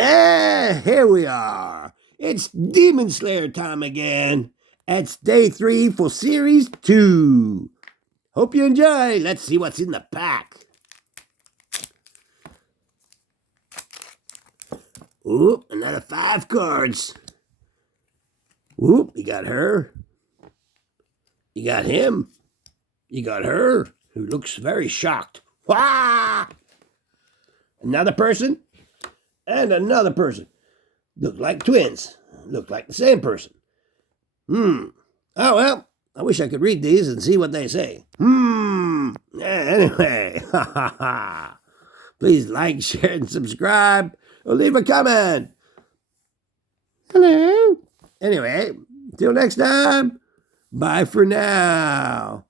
Here we are. It's Demon Slayer time again. It's day 3 for series 2. Hope you enjoy. Let's see what's in the pack. Oop, another 5 cards. Oop, you got her. You got him. You got her, who looks very shocked. Wah! Another person. And another person. Look like twins. Look like the same person. Oh, well, I wish I could read these and see what they say. Anyway, please like, share, and subscribe, or leave a comment. Hello. Anyway, till next time, bye for now.